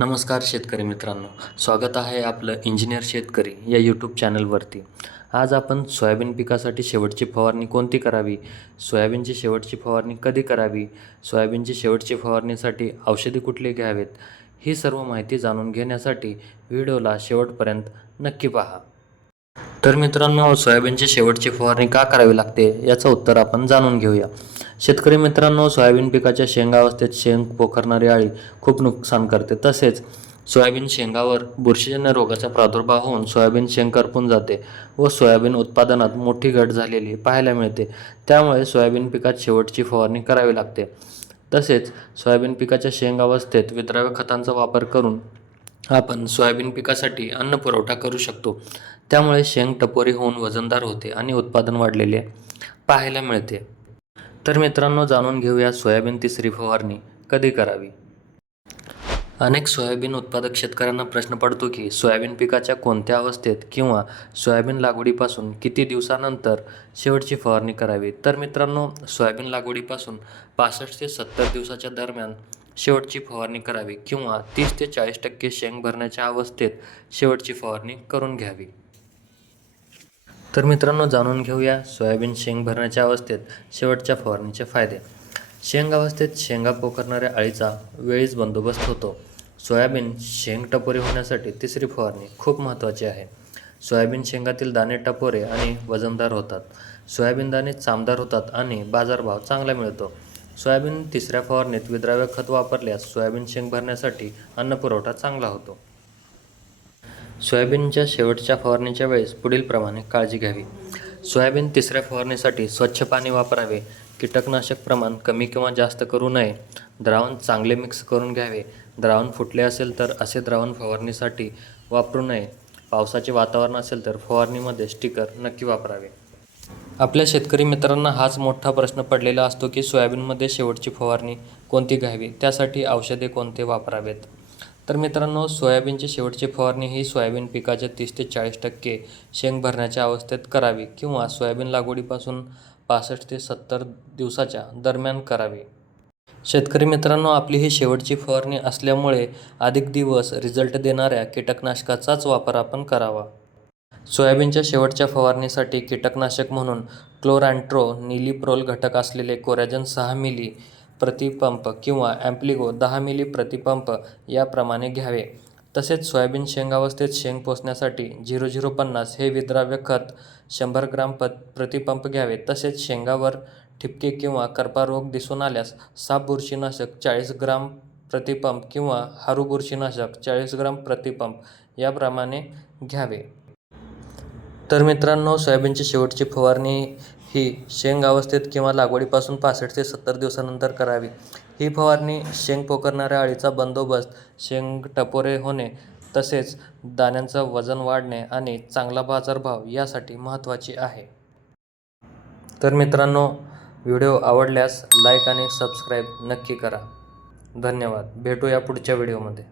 नमस्कार शेतकरी मित्रांनो, स्वागत आहे आपलं इंजिनियर शेतकरी या यूट्यूब चॅनलवरती. आज आपण सोयाबीन पिकासाठी शेवटची फवारणी कोणती करावी, सोयाबीनची शेवटची फवारणी कधी करावी, सोयाबीनची शेवटची फवारणीसाठी औषधे कुठली घ्यावेत, ही सर्व माहिती जाणून घेण्यासाठी व्हिडिओला शेवटपर्यंत नक्की पहा. तर मित्रांनो, सोयाबीनची शेवटची फवारणी का करावी लागते याचं उत्तर आपण जाणून घेऊया. शेतकरी मित्रांनो, सोयाबीन पिकाच्या शेंगावस्थेत शेंग पोखरणारी अळी खूप नुकसान करते. तसेच सोयाबीन शेंगावर बुरशीजन्य रोगाचा प्रादुर्भाव होऊन सोयाबीन शेंग करपून जाते व सोयाबीन उत्पादनात मोठी घट झालेली पाहायला मिळते. त्यामुळे सोयाबीन पिकात शेवटची फवारणी करावी लागते. तसेच सोयाबीन पिकाच्या शेंग अवस्थेत विद्राव्य खतांचा वापर करून आपण सोयाबीन पिकासाठी अन्न पुरवठा करू शकतो. त्यामुळे शेंग टपोरी होऊन वजनदार होते आणि उत्पादन वाढलेले पाहायला मिळते. तर मित्रांनो, जाणून घेऊया सोयाबीन तिसरी फवारणी कधी करावी. अनेक सोयाबीन उत्पादक शेतकऱ्यांना प्रश्न पडतो की सोयाबीन पिकाच्या कोणत्या अवस्थेत किंवा सोयाबीन लागवडीपासून किती दिवसानंतर शेवटची फवारणी करावी. तर मित्रांनो, सोयाबीन लागवडीपासून 65 ते 70 दिवसाच्या दरम्यान शेवटची फवारणी करावी किंवा 30 ते 40% शेंग भरण्याच्या अवस्थेत शेवटची फवारणी करून घ्यावी. तर मित्रांनो, जाणून घेऊया सोयाबीन शेंग भरण्याच्या अवस्थेत शेवटच्या फवारणीचे फायदे. शेंग अवस्थेत शेंगा पोखरणाऱ्या अळीचा वेळीच बंदोबस्त होतो. सोयाबीन शेंग टपोरी होण्यासाठी तिसरी फवारणी खूप महत्त्वाची आहे. सोयाबीन शेंगातील दाणे टपोरे आणि वजनदार होतात. सोयाबीन दाणे चामदार होतात आणि बाजारभाव चांगला मिळतो. सोयाबीन तिसऱ्या फवारणीत विद्राव्य खत वापरल्यास सोयाबीन शेंग भरण्यासाठी अन्न पुरवठा चांगला होतो. सोयाबीनच्या शेवटच्या फवारणीच्या वेळेस पुढील प्रमाणे काळजी घ्यावी. सोयाबीन तिसऱ्या फवारणीसाठी स्वच्छ पाणी वापरावे. कीटकनाशक प्रमाण कमी किंवा जास्त करू नये. द्रावण चांगले मिक्स करून घ्यावे. द्रावण फुटले असेल तर असे द्रावण फवारणीसाठी वापरू नये. पावसाचे वातावरण असेल तर फवारणीमध्ये स्टिकर नक्की वापरावे. आपल्या शेतकरी मित्रांना हाच मोठा प्रश्न पडलेला असतो की सोयाबीनमध्ये शेवटची फवारणी कोणती घ्यावी, त्यासाठी औषधे कोणते वापरावेत. तर मित्रांनो, सोयाबीनची शेवटची फवारणी ही सोयाबीन पिकाच्या 30 ते 40% शेंग भरण्याच्या अवस्थेत करावी किंवा सोयाबीन लागवडीपासून 65 ते 70 दिवसाच्या दरम्यान करावी. शेतकरी मित्रांनो, आपली ही शेवटची फवारणी असल्यामुळे अधिक दिवस रिझल्ट देणाऱ्या कीटकनाशकाचाच वापर आपण करावा. सोयाबीनच्या शेवटच्या फवारणीसाठी कीटकनाशक म्हणून क्लोरॅन्ट्रो निलिप्रोल घटक असलेले कोरॅजन 6 मिली प्रति पंप किंवा ॲम्प्लिगो 10 मिली प्रति पंप याप्रमाणे घ्यावे. तसेच सोयाबीन शेंग अवस्थेत शेंग पोसण्यासाठी 0050 हे विद्राव्य खत 100 ग्राम प्रति पंप घ्यावे. तसेच शेंगावर ठिपके किंवा करपा रोग दिसून आल्यास साप बुरशीनाशक 40 ग्राम प्रति पंप किंवा हारू बुरशीनाशक 40 ग्राम प्रति पंप याप्रमाणे घ्यावे. तर मित्रांनो, सोयाबीनची शेवटची फवारणी ही शेंग अवस्थेत किंवा लागवडीपासून 65 ते 70 दिवसानंतर करावी. ही फवारणी शेंग पोखरणाऱ्या अळीचा बंदोबस्त, शेंग टपोरे होणे, तसेच दाण्यांचं वजन वाढणे आणि चांगला बाजारभाव यासाठी महत्त्वाची आहे. तर मित्रांनो, व्हिडिओ आवडल्यास लाईक आणि सबस्क्राईब नक्की करा. धन्यवाद. भेटूया पुढच्या व्हिडिओमध्ये.